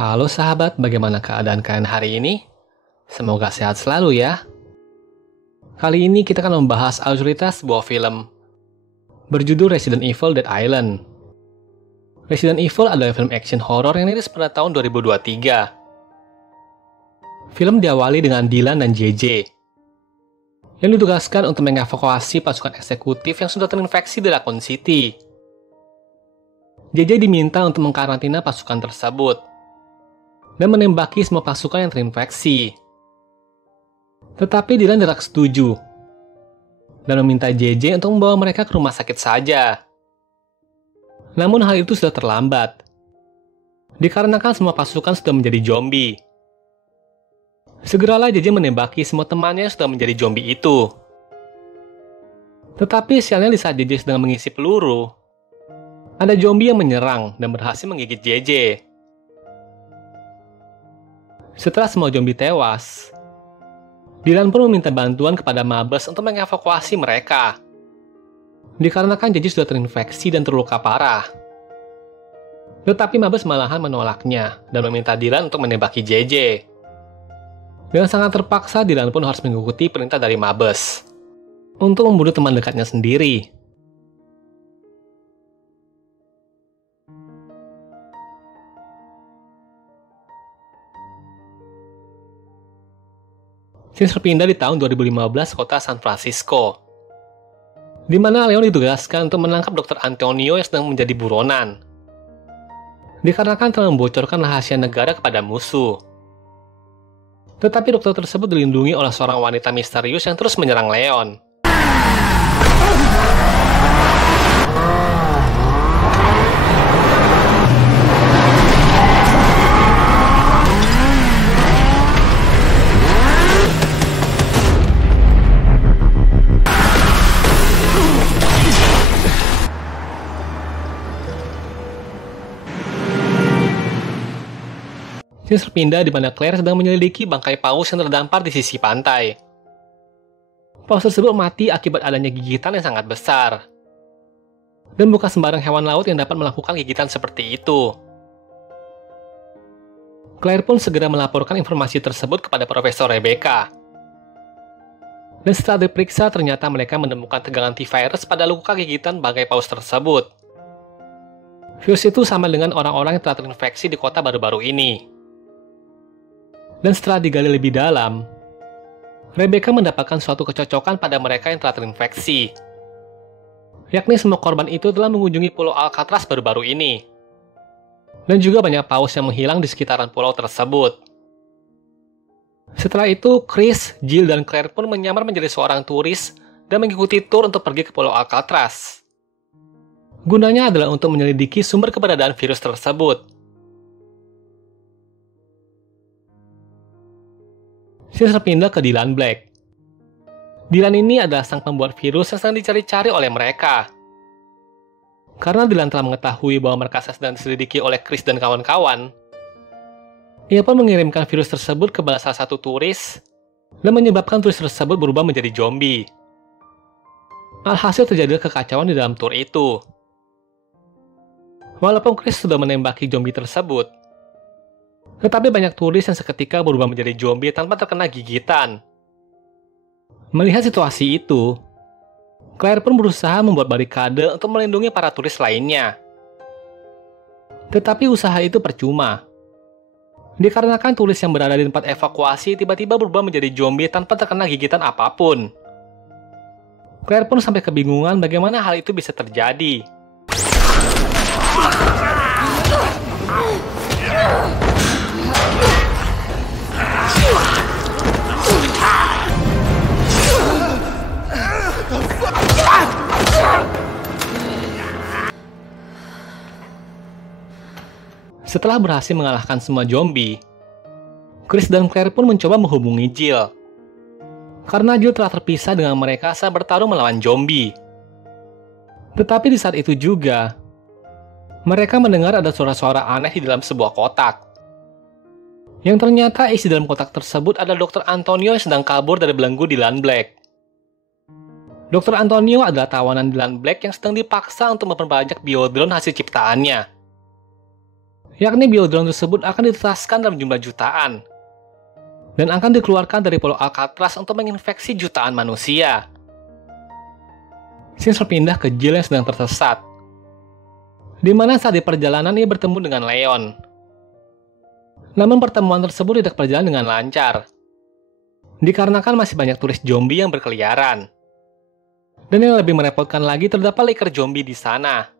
Halo sahabat, bagaimana keadaan kalian hari ini? Semoga sehat selalu ya. Kali ini kita akan membahas alur cerita sebuah film berjudul Resident Evil Dead Island. Resident Evil adalah film action horror yang rilis pada tahun 2023. Film diawali dengan Dylan dan JJ yang ditugaskan untuk mengevakuasi pasukan eksekutif yang sudah terinfeksi di Raccoon City. JJ diminta untuk mengkarantina pasukan tersebut dan menembaki semua pasukan yang terinfeksi. Tetapi Dylan tidak setuju dan meminta JJ untuk membawa mereka ke rumah sakit saja. Namun hal itu sudah terlambat, dikarenakan semua pasukan sudah menjadi zombie. Segeralah JJ menembaki semua temannya yang sudah menjadi zombie itu. Tetapi sialnya di saat JJ sedang mengisi peluru, ada zombie yang menyerang dan berhasil menggigit JJ. Setelah semua zombie tewas, Dylan pun meminta bantuan kepada Mabes untuk mengevakuasi mereka, dikarenakan JJ sudah terinfeksi dan terluka parah. Tetapi Mabes malahan menolaknya dan meminta Dylan untuk menembaki JJ. Dengan sangat terpaksa, Dylan pun harus mengikuti perintah dari Mabes untuk membunuh teman dekatnya sendiri. Scene terpindah di tahun 2015 kota San Francisco, di mana Leon ditugaskan untuk menangkap Dr. Antonio yang sedang menjadi buronan, dikarenakan telah membocorkan rahasia negara kepada musuh. Tetapi dokter tersebut dilindungi oleh seorang wanita misterius yang terus menyerang Leon. Scene terpindah di mana Claire sedang menyelidiki bangkai paus yang terdampar di sisi pantai. Paus tersebut mati akibat adanya gigitan yang sangat besar. Dan bukan sembarang hewan laut yang dapat melakukan gigitan seperti itu. Claire pun segera melaporkan informasi tersebut kepada Profesor Rebecca. Dan setelah diperiksa, ternyata mereka menemukan tegangan antivirus pada luka gigitan bangkai paus tersebut. Virus itu sama dengan orang-orang yang telah terinfeksi di kota baru-baru ini. Dan setelah digali lebih dalam, Rebecca mendapatkan suatu kecocokan pada mereka yang telah terinfeksi. Yakni semua korban itu telah mengunjungi pulau Alcatraz baru-baru ini. Dan juga banyak paus yang menghilang di sekitaran pulau tersebut. Setelah itu, Chris, Jill, dan Claire pun menyamar menjadi seorang turis dan mengikuti tur untuk pergi ke pulau Alcatraz. Gunanya adalah untuk menyelidiki sumber keberadaan virus tersebut. Scene terpindah ke Dylan Black. Dylan ini adalah sang pembuat virus yang sedang dicari-cari oleh mereka. Karena Dylan telah mengetahui bahwa mereka sedang diselidiki oleh Chris dan kawan-kawan, ia pun mengirimkan virus tersebut ke salah satu turis dan menyebabkan turis tersebut berubah menjadi zombie. Alhasil terjadi kekacauan di dalam tur itu. Walaupun Chris sudah menembaki zombie tersebut, tetapi banyak turis yang seketika berubah menjadi zombie tanpa terkena gigitan. Melihat situasi itu, Claire pun berusaha membuat barikade untuk melindungi para turis lainnya. Tetapi usaha itu percuma, dikarenakan turis yang berada di tempat evakuasi tiba-tiba berubah menjadi zombie tanpa terkena gigitan apapun. Claire pun sampai kebingungan bagaimana hal itu bisa terjadi. Setelah berhasil mengalahkan semua zombie, Chris dan Claire pun mencoba menghubungi Jill. Karena Jill telah terpisah dengan mereka saat bertarung melawan zombie. Tetapi di saat itu juga, mereka mendengar ada suara-suara aneh di dalam sebuah kotak. Yang ternyata isi dalam kotak tersebut adalah Dr. Antonio yang sedang kabur dari belenggu Dylan Black. Dr. Antonio adalah tawanan Dylan Black yang sedang dipaksa untuk memperbanyak biodrone hasil ciptaannya. yakni biodrone tersebut akan ditetaskan dalam jumlah jutaan dan akan dikeluarkan dari Pulau Alcatraz untuk menginfeksi jutaan manusia. Sin berpindah ke Jill yang sedang tersesat, di mana saat di perjalanan ia bertemu dengan Leon. Namun pertemuan tersebut tidak berjalan dengan lancar, dikarenakan masih banyak turis zombie yang berkeliaran. Dan yang lebih merepotkan lagi, terdapat liker zombie di sana.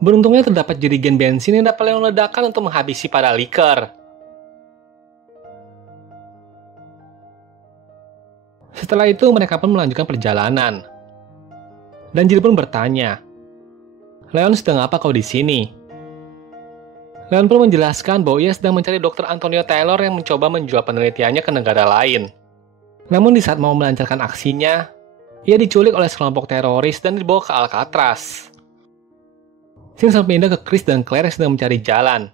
Beruntungnya terdapat jerigen bensin yang dapat Leon ledakan untuk menghabisi para liker. Setelah itu mereka pun melanjutkan perjalanan. Dan Jill pun bertanya, "Leon, sedang apa kau di sini?" Leon pun menjelaskan bahwa ia sedang mencari Dr. Antonio Taylor yang mencoba menjual penelitiannya ke negara lain. Namun di saat mau melancarkan aksinya, ia diculik oleh sekelompok teroris dan dibawa ke Alcatraz. Sin pindah ke Chris dan Claire yang sedang mencari jalan.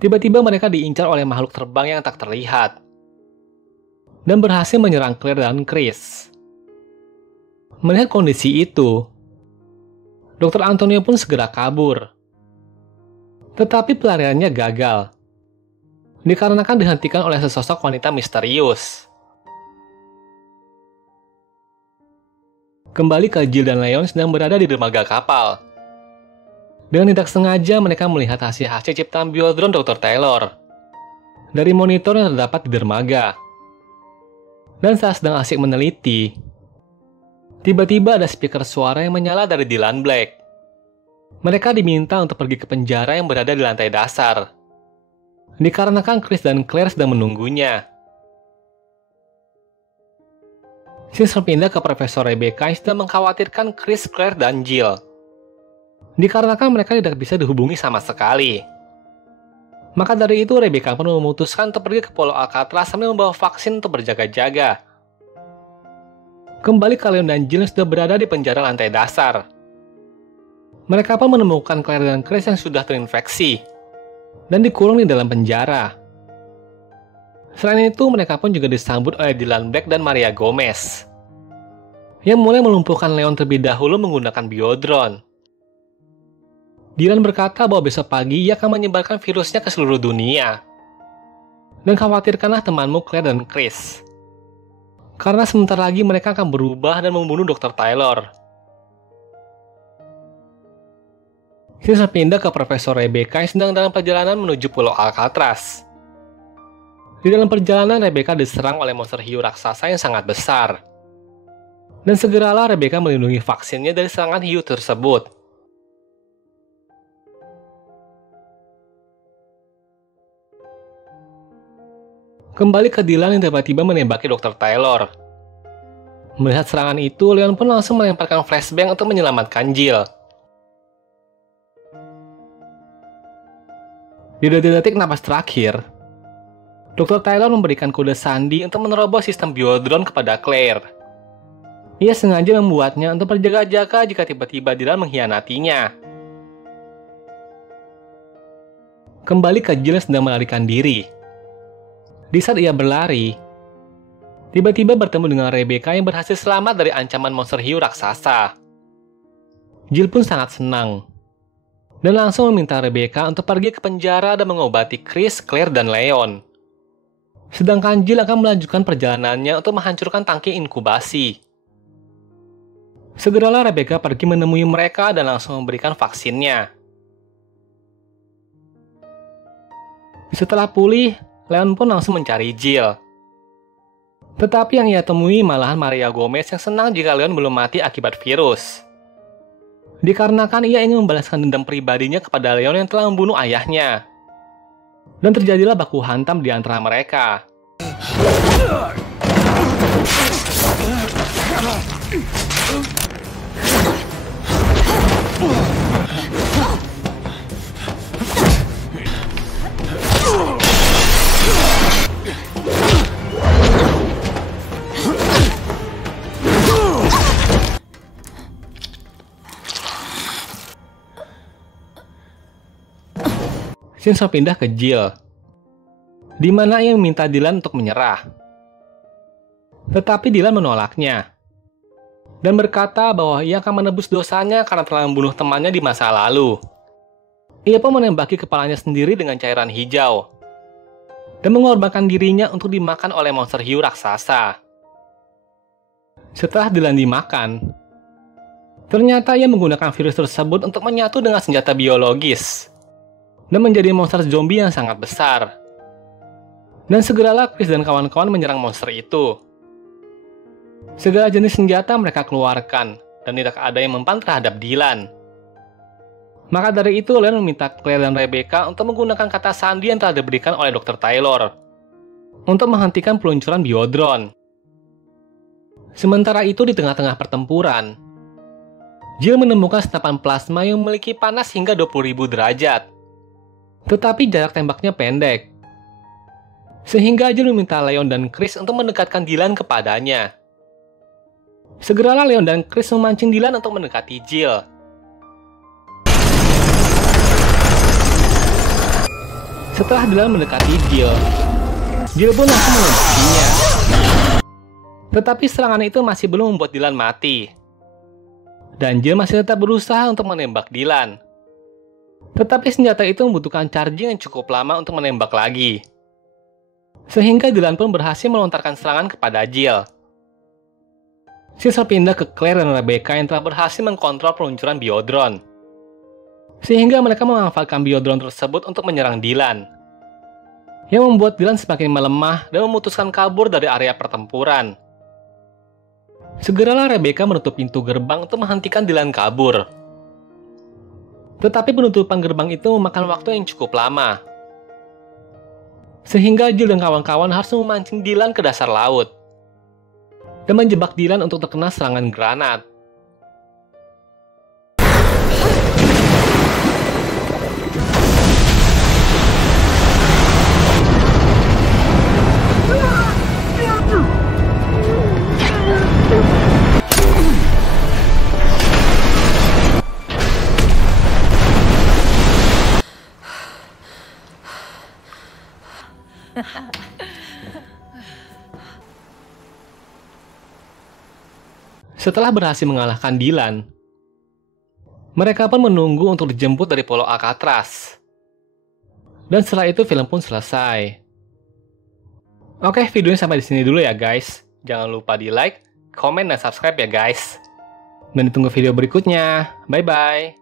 Tiba-tiba mereka diincar oleh makhluk terbang yang tak terlihat dan berhasil menyerang Claire dan Chris. Melihat kondisi itu, Dr. Antonio pun segera kabur. Tetapi pelariannya gagal, dikarenakan dihentikan oleh sesosok wanita misterius. Kembali ke Jill dan Leon sedang berada di dermaga kapal. Dengan tidak sengaja mereka melihat hasil-hasil ciptaan biodrone Dr. Taylor dari monitor yang terdapat di dermaga. Dan saat sedang asik meneliti, tiba-tiba ada speaker suara yang menyala dari Dylan Black. Mereka diminta untuk pergi ke penjara yang berada di lantai dasar, dikarenakan Chris dan Claire sedang menunggunya. Sin berpindah ke Profesor Rebecca yang sedang mengkhawatirkan Chris, Claire, dan Jill, dikarenakan mereka tidak bisa dihubungi sama sekali. Maka dari itu Rebecca pun memutuskan untuk pergi ke Pulau Alcatraz sambil membawa vaksin untuk berjaga-jaga. Kembali ke Leon dan Jill yang sudah berada di penjara lantai dasar. Mereka pun menemukan Claire dan Chris yang sudah terinfeksi dan dikurung di dalam penjara. Selain itu, mereka pun juga disambut oleh Dylan Black dan Maria Gomez, yang mulai melumpuhkan Leon terlebih dahulu menggunakan biodrone. Dylan berkata bahwa besok pagi ia akan menyebarkan virusnya ke seluruh dunia. Dan khawatirkanlah temanmu Claire dan Chris, karena sebentar lagi mereka akan berubah dan membunuh Dr. Taylor. Sin pindah ke Profesor Rebecca yang sedang dalam perjalanan menuju Pulau Alcatraz. Di dalam perjalanan, Rebecca diserang oleh monster hiu raksasa yang sangat besar. Dan segeralah Rebecca melindungi vaksinnya dari serangan hiu tersebut. Kembali ke Dylan yang tiba-tiba menembaki Dr. Taylor. Melihat serangan itu, Leon pun langsung melemparkan flashbang untuk menyelamatkan Jill. Di detik-detik napas terakhir, Dr. Taylor memberikan kode sandi untuk menerobos sistem biodrone kepada Claire. Ia sengaja membuatnya untuk berjaga-jaga jika tiba-tiba Dylan mengkhianatinya. Kembali ke Jill yang sedang melarikan diri. Di saat ia berlari, tiba-tiba bertemu dengan Rebecca yang berhasil selamat dari ancaman monster hiu raksasa. Jill pun sangat senang, dan langsung meminta Rebecca untuk pergi ke penjara dan mengobati Chris, Claire, dan Leon. Sedangkan Jill akan melanjutkan perjalanannya untuk menghancurkan tangki inkubasi. Segeralah Rebecca pergi menemui mereka dan langsung memberikan vaksinnya. Setelah pulih, Leon pun langsung mencari Jill. Tetapi yang ia temui malahan Maria Gomez yang senang jika Leon belum mati akibat virus. Dikarenakan ia ingin membalaskan dendam pribadinya kepada Leon yang telah membunuh ayahnya. Dan terjadilah baku hantam di antara mereka. Sin pindah ke Jill, di mana ia meminta Dylan untuk menyerah. Tetapi Dylan menolaknya. dan berkata bahwa ia akan menebus dosanya karena telah membunuh temannya di masa lalu. Ia pun menembaki kepalanya sendiri dengan cairan hijau dan mengorbankan dirinya untuk dimakan oleh monster hiu raksasa. Setelah Dylan dimakan, ternyata ia menggunakan virus tersebut untuk menyatu dengan senjata biologis dan menjadi monster zombie yang sangat besar. Dan segeralah Chris dan kawan-kawan menyerang monster itu. Segala jenis senjata mereka keluarkan, dan tidak ada yang mempan terhadap Dylan. Maka dari itu, Leon meminta Claire dan Rebecca untuk menggunakan kata sandi yang telah diberikan oleh Dr. Taylor untuk menghentikan peluncuran biodrone. Sementara itu, di tengah-tengah pertempuran, Jill menemukan senapan plasma yang memiliki panas hingga 20.000 derajat. Tetapi jarak tembaknya pendek. Sehingga Jill meminta Leon dan Chris untuk mendekatkan Dylan kepadanya. Segeralah Leon dan Chris memancing Dylan untuk mendekati Jill. Setelah Dylan mendekati Jill pun langsung menembakinya. Tetapi serangan itu masih belum membuat Dylan mati. Dan Jill masih tetap berusaha untuk menembak Dylan. Tetapi senjata itu membutuhkan charging yang cukup lama untuk menembak lagi. Sehingga Dylan pun berhasil melontarkan serangan kepada Jill. Sisa pindah ke Claire dan Rebecca yang telah berhasil mengkontrol peluncuran biodrone. Sehingga mereka memanfaatkan biodrone tersebut untuk menyerang Dylan. Yang membuat Dylan semakin melemah dan memutuskan kabur dari area pertempuran. Segeralah Rebecca menutup pintu gerbang untuk menghentikan Dylan kabur. Tetapi penutupan gerbang itu memakan waktu yang cukup lama. Sehingga Jill dan kawan-kawan harus memancing Dylan ke dasar laut. Dan menjebak Dylan untuk terkena serangan granat. Setelah berhasil mengalahkan Dylan, mereka pun menunggu untuk dijemput dari Pulau Alcatraz. Dan setelah itu film pun selesai. Oke, videonya sampai di sini dulu ya guys. Jangan lupa di like, komen, dan subscribe ya guys. Dan ditunggu video berikutnya. Bye-bye.